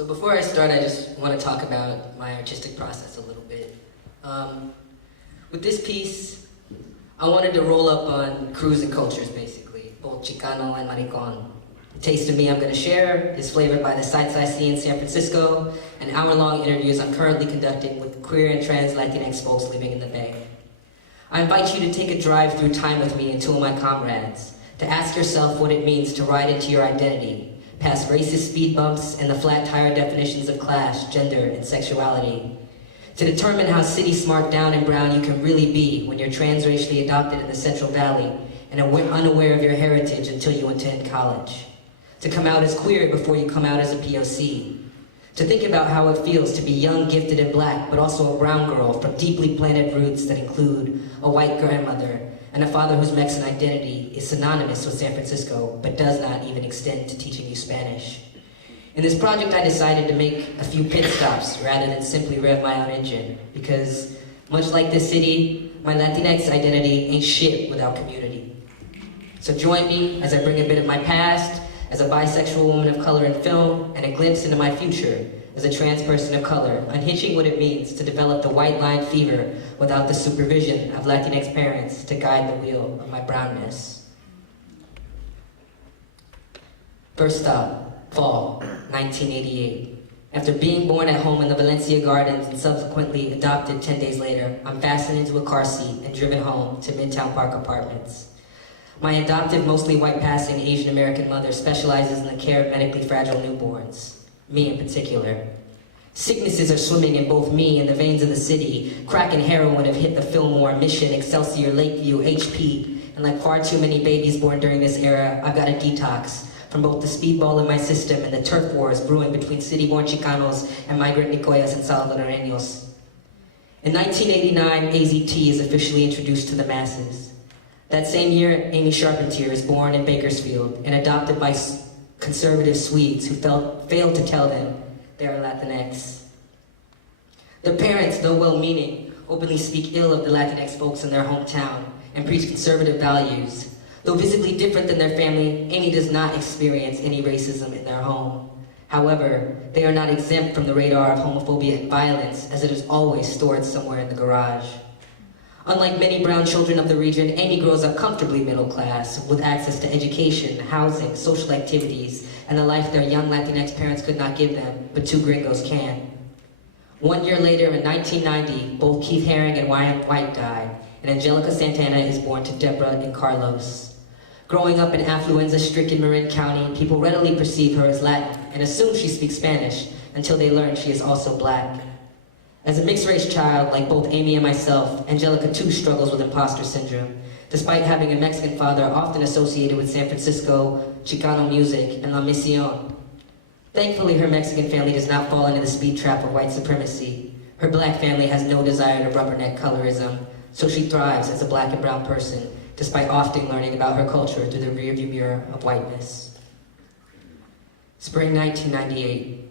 So before I start, I just want to talk about my artistic process a little bit. With this piece, I wanted to roll up on crews and cultures, basically, both Chicano and Maricon. The taste of me I'm going to share is flavored by the sights I see in San Francisco and hour-long interviews I'm currently conducting with queer and trans Latinx folks living in the Bay. I invite you to take a drive through time with me and two of my comrades, to ask yourself what it means to ride into your identity, past racist speed bumps and the flat-tire definitions of class, gender, and sexuality, to determine how city-smart, down and brown you can really be when you're transracially adopted in the Central Valley and unaware of your heritage until you attend college, to come out as queer before you come out as a POC, to think about how it feels to be young, gifted, and black, but also a brown girl from deeply planted roots that include a white grandmother and a father whose Mexican identity is synonymous with San Francisco, but does not even extend to teaching you Spanish. In this project, I decided to make a few pit stops rather than simply rev my own engine, because much like this city, my Latinx identity ain't shit without community. So join me as I bring a bit of my past as a bisexual woman of color in film and a glimpse into my future as a trans person of color, unhitching what it means to develop the white line fever without the supervision of Latinx parents to guide the wheel of my brownness. First stop, fall, 1988. After being born at home in the Valencia Gardens and subsequently adopted 10 days later, I'm fastened into a car seat and driven home to Midtown Park Apartments. My adoptive, mostly white-passing Asian American mother specializes in the care of medically fragile newborns. Me in particular. Sicknesses are swimming in both me and the veins of the city. Crack and heroin have hit the Fillmore, Mission, Excelsior, Lakeview, HP, and like far too many babies born during this era, I've got a detox from both the speedball in my system and the turf wars brewing between city-born Chicanos and migrant Nicoyas and Salvadoreños. In 1989, AZT is officially introduced to the masses. That same year, Amy Charpentier is born in Bakersfield and adopted by conservative Swedes who failed to tell them they are Latinx. Their parents, though well-meaning, openly speak ill of the Latinx folks in their hometown and preach conservative values. Though visibly different than their family, Amy does not experience any racism in their home. However, they are not exempt from the radar of homophobia and violence, as it is always stored somewhere in the garage. Unlike many brown children of the region, Amy grows up comfortably middle class, with access to education, housing, social activities, and the life their young Latinx parents could not give them, but two gringos can. 1 year later, in 1990, both Keith Haring and Wyatt White die, and Angelica Santana is born to Deborah and Carlos. Growing up in affluenza-stricken Marin County, people readily perceive her as Latin and assume she speaks Spanish, until they learn she is also black. As a mixed-race child, like both Amy and myself, Angelica too struggles with imposter syndrome, despite having a Mexican father often associated with San Francisco, Chicano music, and La Misión. Thankfully, her Mexican family does not fall into the speed trap of white supremacy. Her black family has no desire to rubberneck colorism, so she thrives as a black and brown person, despite often learning about her culture through the rearview mirror of whiteness. Spring 1998.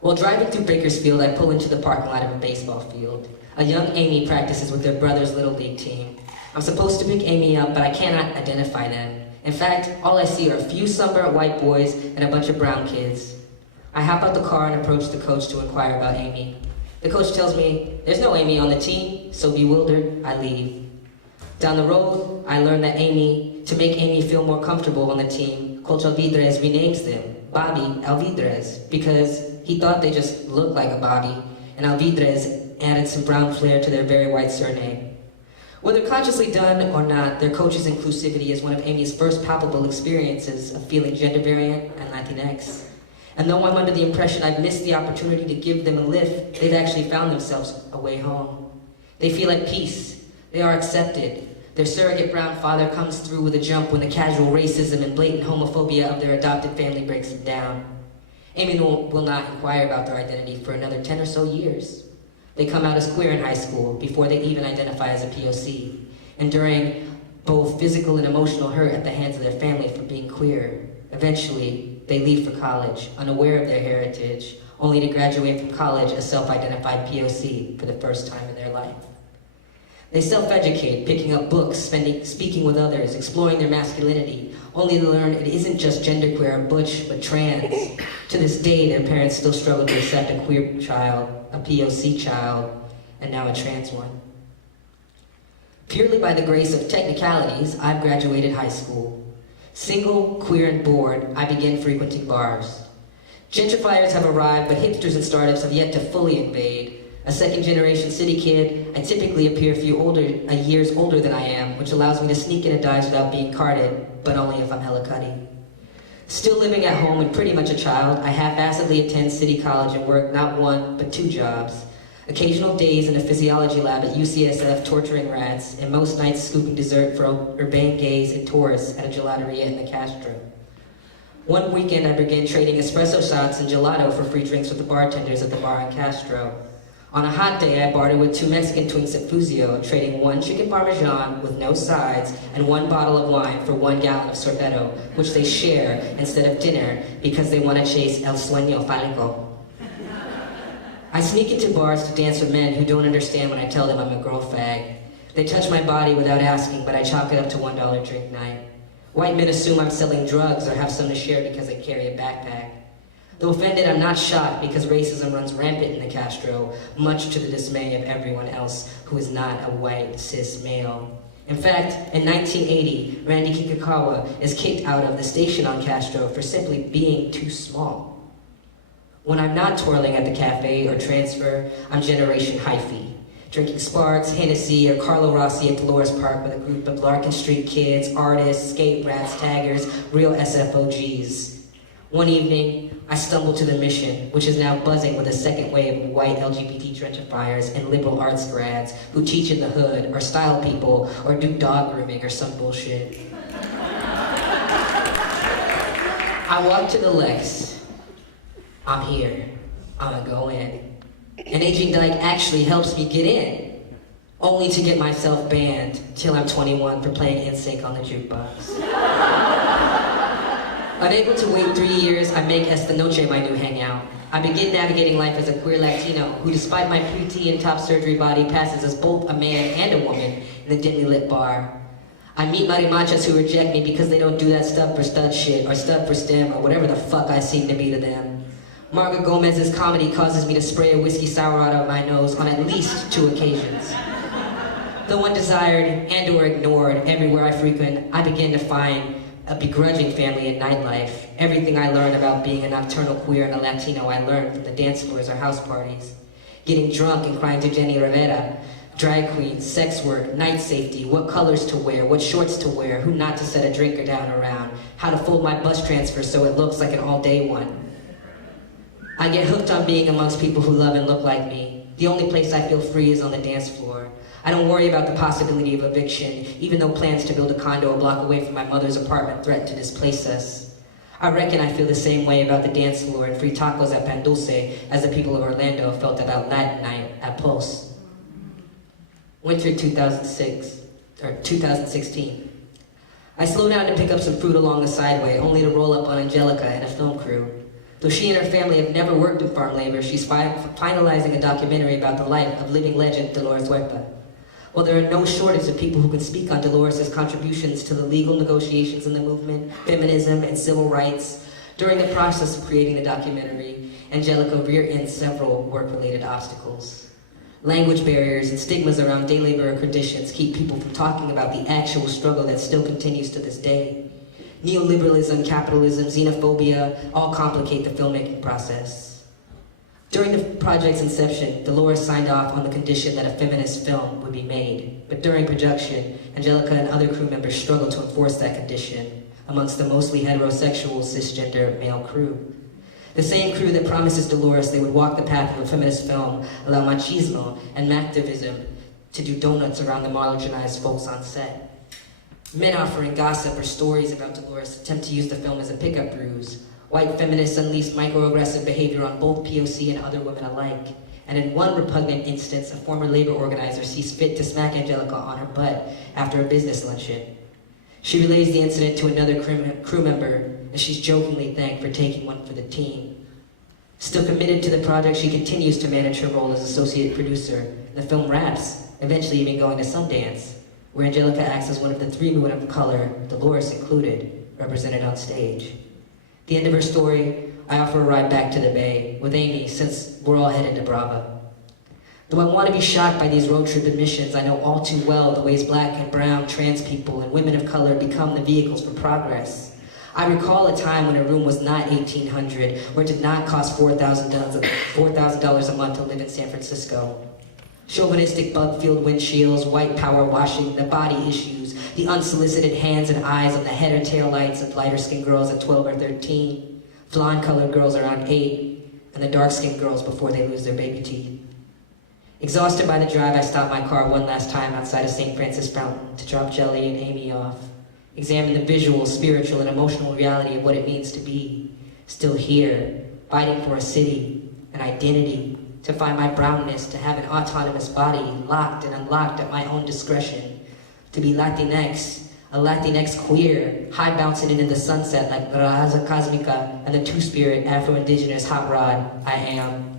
While driving through Bakersfield, I pull into the parking lot of a baseball field. A young Amy practices with their brother's Little League team. I'm supposed to pick Amy up, but I cannot identify them. In fact, all I see are a few sunburnt white boys and a bunch of brown kids. I hop out the car and approach the coach to inquire about Amy. The coach tells me, there's no Amy on the team, so bewildered, I leave. Down the road, I learn that to make Amy feel more comfortable on the team, Coach Alvidrez renames them Bobby Alvidrez, because he thought they just looked like a Bobby, and Alvidrez added some brown flair to their very white surname. Whether consciously done or not, their coach's inclusivity is one of Amy's first palpable experiences of feeling gender variant and Latinx. And though I'm under the impression I've missed the opportunity to give them a lift, they've actually found themselves a way home. They feel at peace. They are accepted. Their surrogate brown father comes through with a jump when the casual racism and blatant homophobia of their adopted family breaks them down. Amy will not inquire about their identity for another 10 or so years. They come out as queer in high school before they even identify as a POC, enduring both physical and emotional hurt at the hands of their family for being queer. Eventually, they leave for college, unaware of their heritage, only to graduate from college a self-identified POC for the first time in their life. They self-educate, picking up books, speaking with others, exploring their masculinity, only to learn it isn't just genderqueer or butch, but trans. To this day, their parents still struggle to accept a queer child, a POC child, and now a trans one. Purely by the grace of technicalities, I've graduated high school. Single, queer, and bored, I began frequenting bars. Gentrifiers have arrived, but hipsters and startups have yet to fully invade. A second-generation city kid, I typically appear a years older than I am, which allows me to sneak into dives without being carded, but only if I'm hella cutty. Still living at home and pretty much a child, I half-assedly attend city college and work not one, but 2 jobs. Occasional days in a physiology lab at UCSF torturing rats, and most nights scooping dessert for urbane gays and tourists at a gelateria in the Castro. One weekend I began trading espresso shots and gelato for free drinks with the bartenders at the bar in Castro. On a hot day, I bartered with 2 Mexican twinks at Veuxdo, trading 1 chicken parmesan with no sides and 1 bottle of wine for 1 gallon of sorbetto, which they share instead of dinner because they want to chase el sueño fálico. I sneak into bars to dance with men who don't understand when I tell them I'm a girl fag. They touch my body without asking, but I chalk it up to $1 drink night. White men assume I'm selling drugs or have some to share because I carry a backpack. Though offended, I'm not shocked because racism runs rampant in the Castro, much to the dismay of everyone else who is not a white, cis male. In fact, in 1980, Randy Kikakawa is kicked out of the station on Castro for simply being too small. When I'm not twirling at the cafe or transfer, I'm Generation Hyphy, drinking Sparks, Hennessy, or Carlo Rossi at Dolores Park with a group of Larkin Street kids, artists, skate rats, taggers, real SFOGs. One evening, I stumbled to the Mission, which is now buzzing with a second wave of white LGBT gentrifiers and liberal arts grads who teach in the hood, or style people, or do dog grooming or some bullshit. I walk to the Lex. I'm here. I'm gonna go in. An aging dyke actually helps me get in, only to get myself banned till I'm 21 for playing NSYNC on the jukebox. Unable to wait 3 years, I make Esta Noche my new hangout. I begin navigating life as a queer Latino who, despite my preteen top surgery body, passes as both a man and a woman in the dimly lit bar. I meet marimachas who reject me because they don't do that stuff for stud shit, or stud for STEM, or whatever the fuck I seem to be to them. Margaret Gomez's comedy causes me to spray a whiskey sour out of my nose on at least 2 occasions. Though undesired and or ignored everywhere I frequent, I begin to find a begrudging family in nightlife. Everything I learned about being a nocturnal queer and a Latino I learned from the dance floors or house parties. Getting drunk and crying to Jenny Rivera, drag queens, sex work, night safety, what colors to wear, what shorts to wear, who not to set a drinker down around, how to fold my bus transfer so it looks like an all-day one. I get hooked on being amongst people who love and look like me. The only place I feel free is on the dance floor. I don't worry about the possibility of eviction, even though plans to build a condo a block away from my mother's apartment threaten to displace us. I reckon I feel the same way about the dance floor and free tacos at Pan Dulce as the people of Orlando felt about Latin night at Pulse. Winter 2016. I slow down to pick up some fruit along the sideway, only to roll up on Angelica and a film crew. Though she and her family have never worked in farm labor, she's finalizing a documentary about the life of living legend Dolores Huerta. While there are no shortage of people who can speak on Dolores' contributions to the legal negotiations in the movement, feminism, and civil rights, during the process of creating the documentary, Angelica rear-ends several work-related obstacles. Language barriers and stigmas around day labor conditions keep people from talking about the actual struggle that still continues to this day. Neoliberalism, capitalism, xenophobia all complicate the filmmaking process. During the project's inception, Dolores signed off on the condition that a feminist film would be made. But during production, Angelica and other crew members struggled to enforce that condition amongst the mostly heterosexual, cisgender male crew. The same crew that promises Dolores they would walk the path of a feminist film allow machismo and mactivism to do donuts around the marginalized folks on set. Men offering gossip or stories about Dolores attempt to use the film as a pickup ruse. White feminists unleash microaggressive behavior on both POC and other women alike. And in one repugnant instance, a former labor organizer sees fit to smack Angelica on her butt after a business luncheon. She relays the incident to another crew member, and she's jokingly thanked for taking one for the team. Still committed to the project, she continues to manage her role as associate producer. The film wraps, eventually even going to Sundance, where Angelica acts as one of the 3 women of color, Dolores included, represented on stage. At the end of her story, I offer a ride back to the Bay with Amy, since we're all headed to BRAVA. Though I want to be shocked by these road trip admissions, I know all too well the ways black and brown, trans people, and women of color become the vehicles for progress. I recall a time when a room was not $1,800, where it did not cost $4,000 a month to live in San Francisco. Chauvinistic bug-filled windshields, white power washing, the body issues, the unsolicited hands and eyes on the head or tail lights of lighter-skinned girls at 12 or 13, blonde-colored girls around 8, and the dark-skinned girls before they lose their baby teeth. Exhausted by the drive, I stopped my car one last time outside of St. Francis Fountain to drop Jelly and Amy off, examine the visual, spiritual, and emotional reality of what it means to be still here, fighting for a city, an identity, to find my brownness, to have an autonomous body, locked and unlocked at my own discretion, to be Latinx, a Latinx queer, high bouncing into the sunset like Raza Cosmica and the two-spirit Afro-Indigenous hot rod I am.